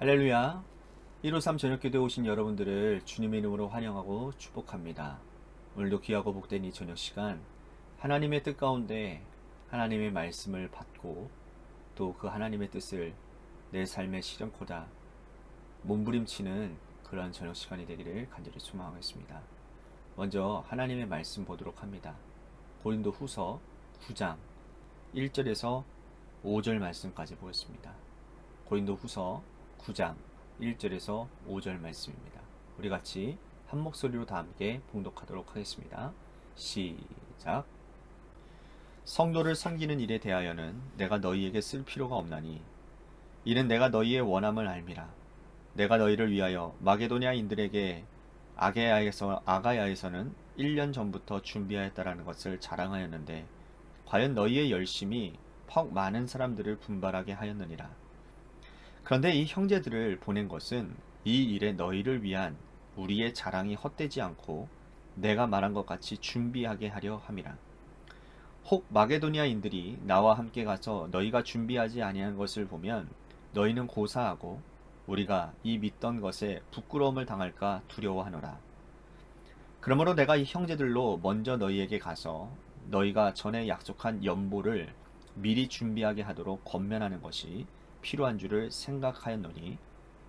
할렐루야. 153 저녁기도에 오신 여러분들을 주님의 이름으로 환영하고 축복합니다. 오늘도 귀하고 복된 이 저녁 시간 하나님의 뜻 가운데 하나님의 말씀을 받고 또 그 하나님의 뜻을 내 삶의 실현코다 몸부림치는 그런 저녁 시간이 되기를 간절히 소망하겠습니다. 먼저 하나님의 말씀 보도록 합니다. 고린도 후서 9장 1절에서 5절 말씀까지 보겠습니다. 고린도 후서 9장 1절에서 5절 말씀입니다. 우리 같이 한 목소리로 다 함께 봉독하도록 하겠습니다. 시작. 성도를 섬기는 일에 대하여는 내가 너희에게 쓸 필요가 없나니 이는 내가 너희의 원함을 알미라. 내가 너희를 위하여 마게도냐인들에게 아가야에서는 1년 전부터 준비하였다라는 것을 자랑하였는데 과연 너희의 열심이 퍽 많은 사람들을 분발하게 하였느니라. 그런데 이 형제들을 보낸 것은 이 일에 너희를 위한 우리의 자랑이 헛되지 않고 내가 말한 것 같이 준비하게 하려 함이라. 혹 마게도냐인들이 나와 함께 가서 너희가 준비하지 아니한 것을 보면 너희는 고사하고 우리가 이 믿던 것에 부끄러움을 당할까 두려워하노라. 그러므로 내가 이 형제들로 먼저 너희에게 가서 너희가 전에 약속한 연보를 미리 준비하게 하도록 권면하는 것이 필요한 줄을 생각하였노니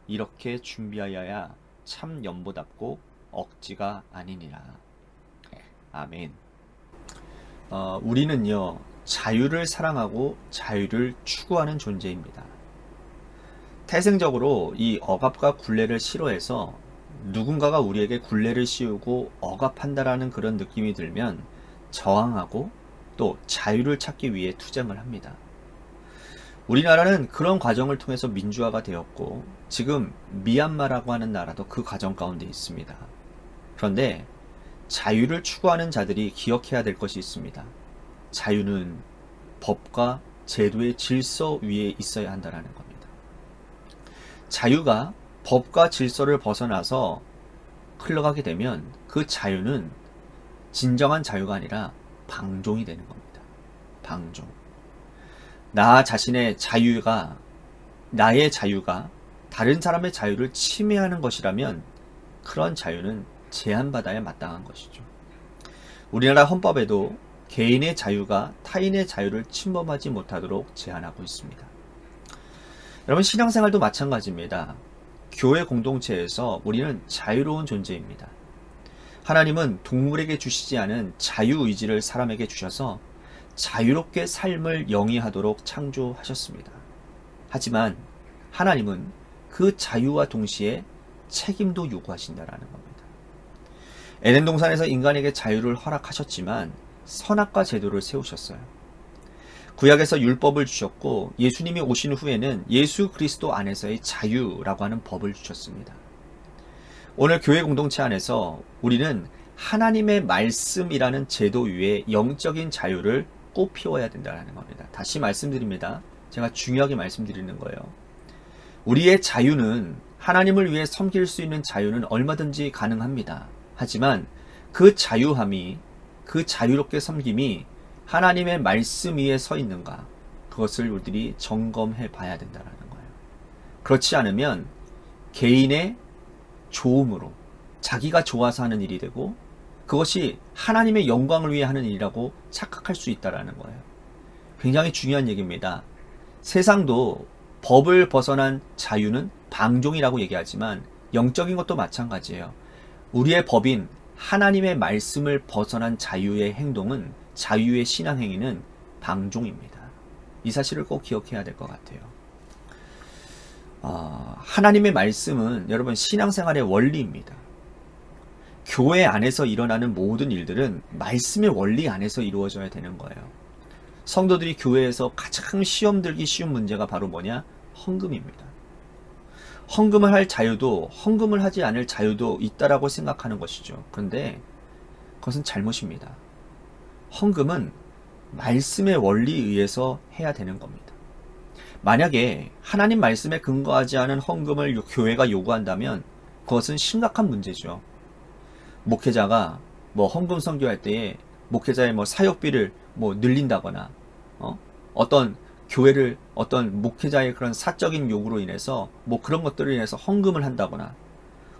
이렇게 준비하여야 참 연보답고 억지가 아니니라. 아멘. 우리는요 자유를 사랑하고 자유를 추구하는 존재입니다. 태생적으로 이 억압과 굴레를 싫어해서 누군가가 우리에게 굴레를 씌우고 억압한다라는 그런 느낌이 들면 저항하고 또 자유를 찾기 위해 투쟁을 합니다. 우리나라는 그런 과정을 통해서 민주화가 되었고 지금 미얀마라고 하는 나라도 그 과정 가운데 있습니다. 그런데 자유를 추구하는 자들이 기억해야 될 것이 있습니다. 자유는 법과 제도의 질서 위에 있어야 한다는 겁니다. 자유가 법과 질서를 벗어나서 흘러가게 되면 그 자유는 진정한 자유가 아니라 방종이 되는 겁니다. 방종. 나 자신의 자유가, 나의 자유가 다른 사람의 자유를 침해하는 것이라면 그런 자유는 제한받아야 마땅한 것이죠. 우리나라 헌법에도 개인의 자유가 타인의 자유를 침범하지 못하도록 제한하고 있습니다. 여러분, 신앙생활도 마찬가지입니다. 교회 공동체에서 우리는 자유로운 존재입니다. 하나님은 동물에게 주시지 않은 자유의지를 사람에게 주셔서 자유롭게 삶을 영위하도록 창조하셨습니다. 하지만 하나님은 그 자유와 동시에 책임도 요구하신다는 겁니다. 에덴 동산에서 인간에게 자유를 허락하셨지만 선악과 제도를 세우셨어요. 구약에서 율법을 주셨고 예수님이 오신 후에는 예수 그리스도 안에서의 자유라고 하는 법을 주셨습니다. 오늘 교회 공동체 안에서 우리는 하나님의 말씀이라는 제도 위에 영적인 자유를 꽃피워야 된다는 겁니다. 다시 말씀드립니다. 제가 중요하게 말씀드리는 거예요. 우리의 자유는 하나님을 위해 섬길 수 있는 자유는 얼마든지 가능합니다. 하지만 그 자유함이, 그 자유롭게 섬김이 하나님의 말씀 위에 서 있는가, 그것을 우리들이 점검해 봐야 된다는 거예요. 그렇지 않으면 개인의 좋음으로 자기가 좋아서 하는 일이 되고 그것이 하나님의 영광을 위해 하는 일이라고 착각할 수 있다는 거예요. 굉장히 중요한 얘기입니다. 세상도 법을 벗어난 자유는 방종이라고 얘기하지만 영적인 것도 마찬가지예요. 우리의 법인 하나님의 말씀을 벗어난 자유의 행동은, 자유의 신앙행위는 방종입니다. 이 사실을 꼭 기억해야 될 것 같아요. 하나님의 말씀은 여러분 신앙생활의 원리입니다. 교회 안에서 일어나는 모든 일들은 말씀의 원리 안에서 이루어져야 되는 거예요. 성도들이 교회에서 가장 시험 들기 쉬운 문제가 바로 뭐냐? 헌금입니다. 헌금을 할 자유도, 헌금을 하지 않을 자유도 있다라고 생각하는 것이죠. 그런데 그것은 잘못입니다. 헌금은 말씀의 원리에 의해서 해야 되는 겁니다. 만약에 하나님 말씀에 근거하지 않은 헌금을 교회가 요구한다면 그것은 심각한 문제죠. 목회자가 헌금 선교할 때에 목회자의 사역비를 늘린다거나 어떤 교회를 어떤 목회자의 그런 사적인 요구로 인해서 뭐 그런 것들로 인해서 헌금을 한다거나,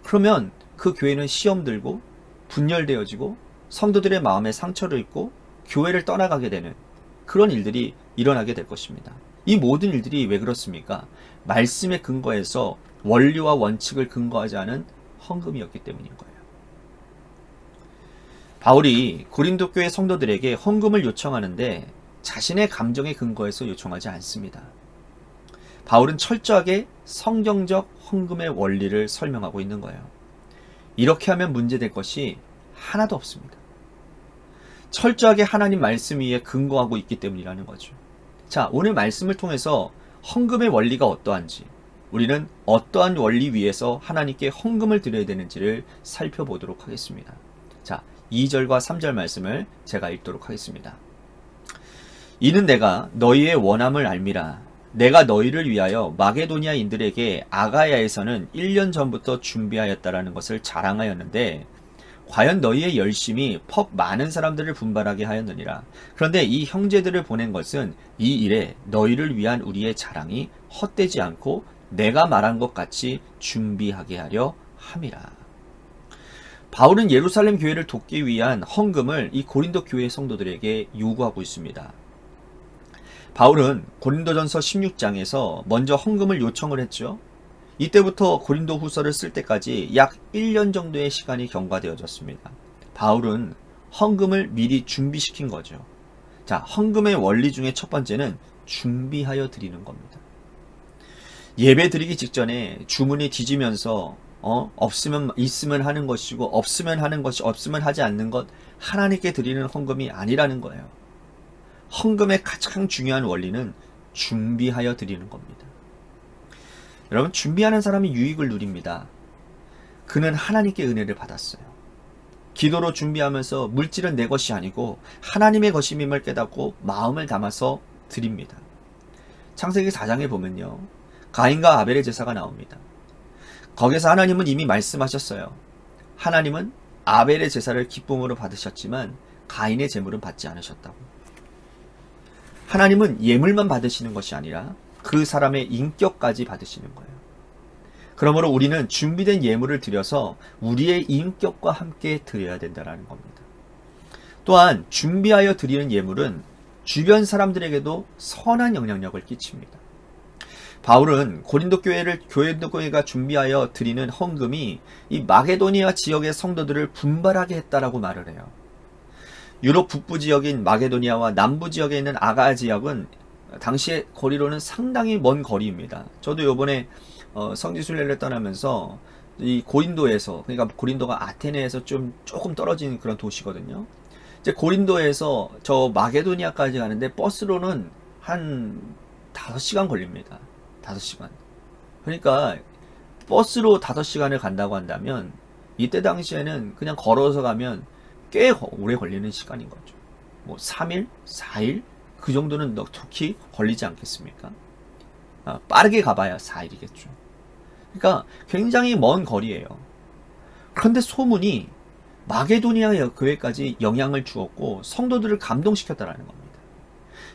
그러면 그 교회는 시험 들고 분열되어지고 성도들의 마음에 상처를 입고 교회를 떠나가게 되는 그런 일들이 일어나게 될 것입니다. 이 모든 일들이 왜 그렇습니까? 말씀의 근거에서 원리와 원칙을 근거하지 않은 헌금이었기 때문인 거예요. 바울이 고린도 교회 성도들에게 헌금을 요청하는데 자신의 감정의 근거에서 요청하지 않습니다. 바울은 철저하게 성경적 헌금의 원리를 설명하고 있는 거예요. 이렇게 하면 문제될 것이 하나도 없습니다. 철저하게 하나님 말씀 위에 근거하고 있기 때문이라는 거죠. 자, 오늘 말씀을 통해서 헌금의 원리가 어떠한지, 우리는 어떠한 원리 위에서 하나님께 헌금을 드려야 되는지를 살펴보도록 하겠습니다. 자, 2절과 3절 말씀을 제가 읽도록 하겠습니다. 이는 내가 너희의 원함을 알미라. 내가 너희를 위하여 마게도니아인들에게 아가야에서는 1년 전부터 준비하였다라는 것을 자랑하였는데 과연 너희의 열심이 퍽 많은 사람들을 분발하게 하였느니라. 그런데 이 형제들을 보낸 것은 이 일에 너희를 위한 우리의 자랑이 헛되지 않고 내가 말한 것 같이 준비하게 하려 함이라. 바울은 예루살렘 교회를 돕기 위한 헌금을 이 고린도 교회 성도들에게 요구하고 있습니다. 바울은 고린도전서 16장에서 먼저 헌금을 요청을 했죠. 이때부터 고린도 후서를 쓸 때까지 약 1년 정도의 시간이 경과되어졌습니다. 바울은 헌금을 미리 준비시킨 거죠. 자, 헌금의 원리 중에 첫 번째는 준비하여 드리는 겁니다. 예배 드리기 직전에 주문이 뒤지면서 없으면 있으면 하는 것이고 없으면 하는 것이 없으면 하지 않는 것, 하나님께 드리는 헌금이 아니라는 거예요. 헌금의 가장 중요한 원리는 준비하여 드리는 겁니다. 여러분, 준비하는 사람이 유익을 누립니다. 그는 하나님께 은혜를 받았어요. 기도로 준비하면서 물질은 내 것이 아니고 하나님의 것임을 깨닫고 마음을 담아서 드립니다. 창세기 4장에 보면요, 가인과 아벨의 제사가 나옵니다. 거기서 하나님은 이미 말씀하셨어요. 하나님은 아벨의 제사를 기쁨으로 받으셨지만 가인의 제물은 받지 않으셨다고. 하나님은 예물만 받으시는 것이 아니라 그 사람의 인격까지 받으시는 거예요. 그러므로 우리는 준비된 예물을 드려서 우리의 인격과 함께 드려야 된다는 겁니다. 또한 준비하여 드리는 예물은 주변 사람들에게도 선한 영향력을 끼칩니다. 바울은 고린도 교회가 준비하여 드리는 헌금이 이 마게도니아 지역의 성도들을 분발하게 했다라고 말을 해요. 유럽 북부 지역인 마게도니아와 남부 지역에 있는 아가야 지역은 당시의 거리로는 상당히 먼 거리입니다. 저도 요번에 성지순례를 떠나면서 이 고린도에서, 그러니까 고린도가 아테네에서 조금 떨어진 그런 도시거든요. 이제 고린도에서 저 마게도니아까지 가는데 버스로는 한 5시간 걸립니다. 5시간. 그러니까 버스로 5시간을 간다고 한다면 이때 당시에는 그냥 걸어서 가면 꽤 오래 걸리는 시간인 거죠. 뭐 3일, 4일 그 정도는 넉넉히 걸리지 않겠습니까? 빠르게 가봐야 4일이겠죠. 그러니까 굉장히 먼 거리예요. 그런데 소문이 마게도니아 교회까지 영향을 주었고 성도들을 감동시켰다라는 겁니다.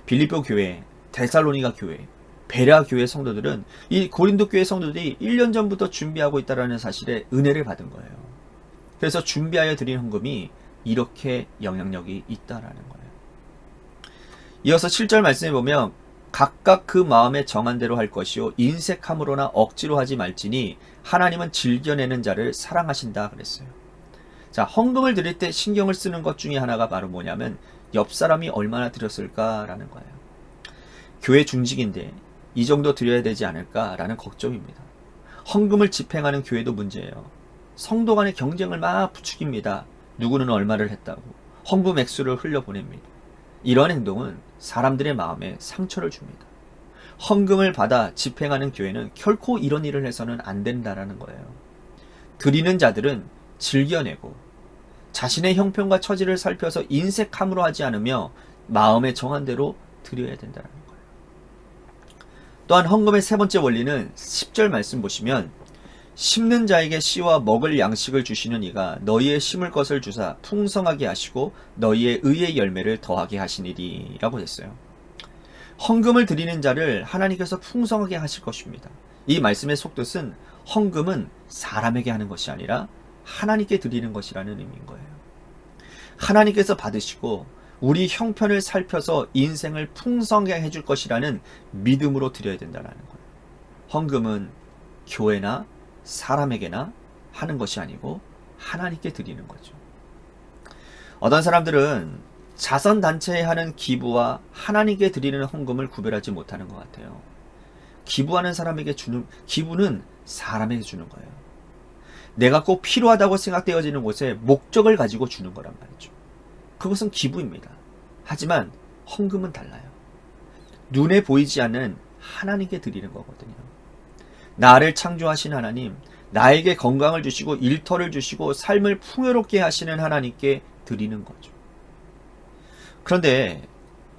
빌립보 교회, 데살로니가 교회, 베레아 교회 성도들은 이 고린도 교회 성도들이 1년 전부터 준비하고 있다는 사실에 은혜를 받은 거예요. 그래서 준비하여 드린 헌금이 이렇게 영향력이 있다라는 거예요. 이어서 7절 말씀에 보면 각각 그 마음에 정한 대로 할 것이요 인색함으로나 억지로 하지 말지니 하나님은 즐겨내는 자를 사랑하신다 그랬어요. 자, 헌금을 드릴 때 신경을 쓰는 것 중에 하나가 바로 뭐냐면 옆 사람이 얼마나 드렸을까라는 거예요. 교회 중직인데 이 정도 드려야 되지 않을까라는 걱정입니다. 헌금을 집행하는 교회도 문제예요. 성도 간의 경쟁을 막 부추깁니다. 누구는 얼마를 했다고 헌금 액수를 흘려보냅니다. 이런 행동은 사람들의 마음에 상처를 줍니다. 헌금을 받아 집행하는 교회는 결코 이런 일을 해서는 안 된다라는 거예요. 드리는 자들은 즐겨내고 자신의 형편과 처지를 살펴서 인색함으로 하지 않으며 마음에 정한 대로 드려야 된다는 거예요. 또한 헌금의 세 번째 원리는 10절 말씀 보시면 심는 자에게 씨와 먹을 양식을 주시는 이가 너희의 심을 것을 주사 풍성하게 하시고 너희의 의의 열매를 더하게 하시니리 라고 했어요. 헌금을 드리는 자를 하나님께서 풍성하게 하실 것입니다. 이 말씀의 속뜻은 헌금은 사람에게 하는 것이 아니라 하나님께 드리는 것이라는 의미인 거예요. 하나님께서 받으시고 우리 형편을 살펴서 인생을 풍성하게 해줄 것이라는 믿음으로 드려야 된다는 거예요. 헌금은 교회나 사람에게나 하는 것이 아니고 하나님께 드리는 거죠. 어떤 사람들은 자선단체에 하는 기부와 하나님께 드리는 헌금을 구별하지 못하는 것 같아요. 기부하는 사람에게 주는, 기부는 사람에게 주는 거예요. 내가 꼭 필요하다고 생각되어지는 곳에 목적을 가지고 주는 거란 말이죠. 그것은 기부입니다. 하지만 헌금은 달라요. 눈에 보이지 않는 하나님께 드리는 거거든요. 나를 창조하신 하나님, 나에게 건강을 주시고 일터를 주시고 삶을 풍요롭게 하시는 하나님께 드리는 거죠. 그런데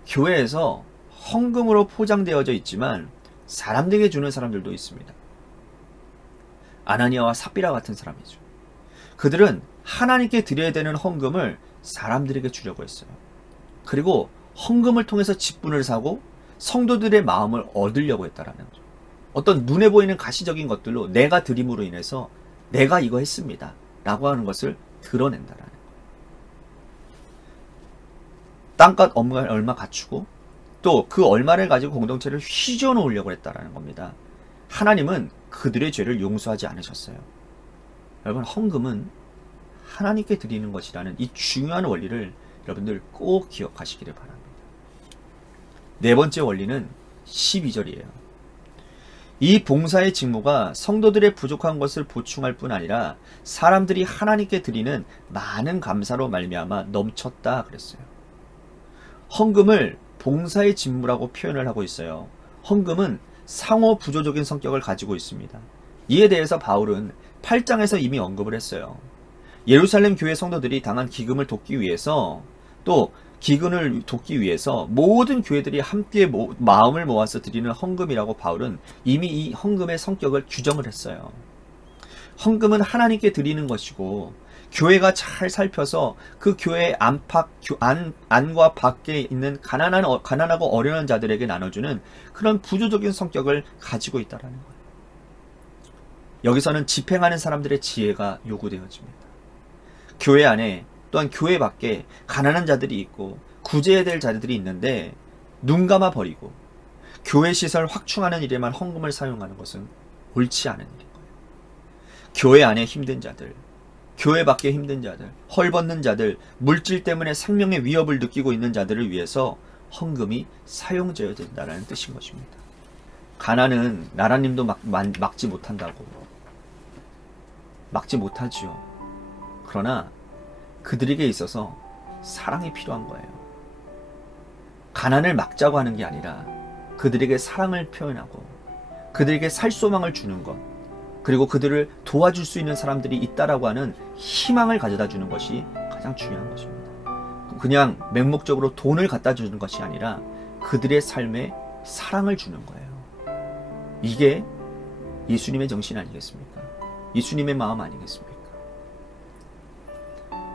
교회에서 헌금으로 포장되어져 있지만 사람들에게 주는 사람들도 있습니다. 아나니아와 삽비라 같은 사람이죠. 그들은 하나님께 드려야 되는 헌금을 사람들에게 주려고 했어요. 그리고 헌금을 통해서 직분을 사고 성도들의 마음을 얻으려고 했다라는 거죠. 어떤 눈에 보이는 가시적인 것들로 내가 드림으로 인해서 내가 이거 했습니다 라고 하는 것을 드러낸다라는 거예요. 땅값 얼마 갖추고 또 그 얼마를 가지고 공동체를 휘저어 놓으려고 했다라는 겁니다. 하나님은 그들의 죄를 용서하지 않으셨어요. 여러분, 헌금은 하나님께 드리는 것이라는 이 중요한 원리를 여러분들 꼭 기억하시기를 바랍니다. 네 번째 원리는 12절이에요. 이 봉사의 직무가 성도들의 부족한 것을 보충할 뿐 아니라 사람들이 하나님께 드리는 많은 감사로 말미암아 넘쳤다 그랬어요. 헌금을 봉사의 직무라고 표현을 하고 있어요. 헌금은 상호 부조적인 성격을 가지고 있습니다. 이에 대해서 바울은 8장에서 이미 언급을 했어요. 예루살렘 교회 성도들이 당한 기근을 돕기 위해서 또 기근을 돕기 위해서 모든 교회들이 함께 마음을 모아서 드리는 헌금이라고 바울은 이미 이 헌금의 성격을 규정을 했어요. 헌금은 하나님께 드리는 것이고 교회가 잘 살펴서 그 교회의 안과 밖에 있는 가난하고 어려운 자들에게 나눠주는 그런 부조적인 성격을 가지고 있다는 거예요. 여기서는 집행하는 사람들의 지혜가 요구되어집니다. 교회 안에 또한 교회 밖에 가난한 자들이 있고 구제해야 될 자들이 있는데 눈 감아 버리고 교회 시설 확충하는 일에만 헌금을 사용하는 것은 옳지 않은 일인 거예요. 교회 안에 힘든 자들, 교회 밖에 힘든 자들, 헐벗는 자들, 물질 때문에 생명의 위협을 느끼고 있는 자들을 위해서 헌금이 사용되어야 된다는 뜻인 것입니다. 가난은 나라님도 막지 못한다고. 막지 못하지요. 그러나 그들에게 있어서 사랑이 필요한 거예요. 가난을 막자고 하는 게 아니라 그들에게 사랑을 표현하고 그들에게 살소망을 주는 것, 그리고 그들을 도와줄 수 있는 사람들이 있다라고 하는 희망을 가져다 주는 것이 가장 중요한 것입니다. 그냥 맹목적으로 돈을 갖다 주는 것이 아니라 그들의 삶에 사랑을 주는 거예요. 이게 예수님의 정신 아니겠습니까? 예수님의 마음 아니겠습니까?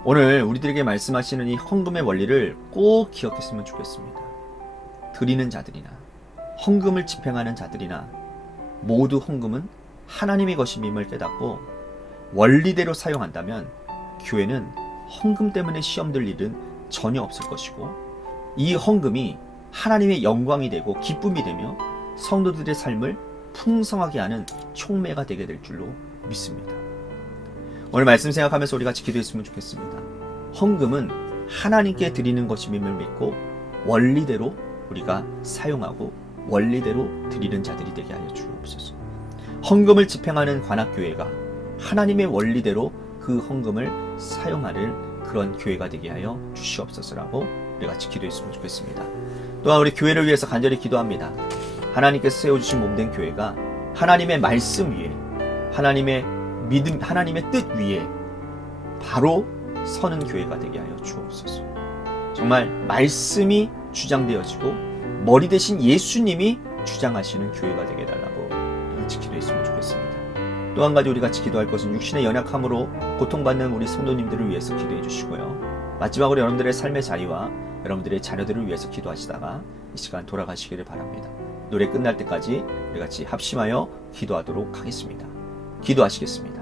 오늘 우리들에게 말씀하시는 이 헌금의 원리를 꼭 기억했으면 좋겠습니다. 드리는 자들이나 헌금을 집행하는 자들이나 모두 헌금은 하나님의 것임을 깨닫고 원리대로 사용한다면 교회는 헌금 때문에 시험될 일은 전혀 없을 것이고 이 헌금이 하나님의 영광이 되고 기쁨이 되며 성도들의 삶을 풍성하게 하는 촉매가 되게 될 줄로 믿습니다. 오늘 말씀 생각하면서 우리 같이 기도했으면 좋겠습니다. 헌금은 하나님께 드리는 것임을 믿고 원리대로 우리가 사용하고 원리대로 드리는 자들이 되게 하여 주옵소서. 헌금을 집행하는 관악교회가 하나님의 원리대로 그 헌금을 사용하는 그런 교회가 되게 하여 주시옵소서라고 우리 같이 기도했으면 좋겠습니다. 또한 우리 교회를 위해서 간절히 기도합니다. 하나님께서 세워주신 몸된 교회가 하나님의 말씀 위에 하나님의 믿음, 하나님의 뜻 위에 바로 서는 교회가 되게 하여 주옵소서. 정말 말씀이 주장되어지고 머리 대신 예수님이 주장하시는 교회가 되게 해달라고 같이 기도했으면 좋겠습니다. 또 한 가지 우리 같이 기도할 것은 육신의 연약함으로 고통받는 우리 성도님들을 위해서 기도해 주시고요. 마지막으로 여러분들의 삶의 자리와 여러분들의 자녀들을 위해서 기도하시다가 이 시간 돌아가시기를 바랍니다. 노래 끝날 때까지 우리 같이 합심하여 기도하도록 하겠습니다. 기도하시겠습니다.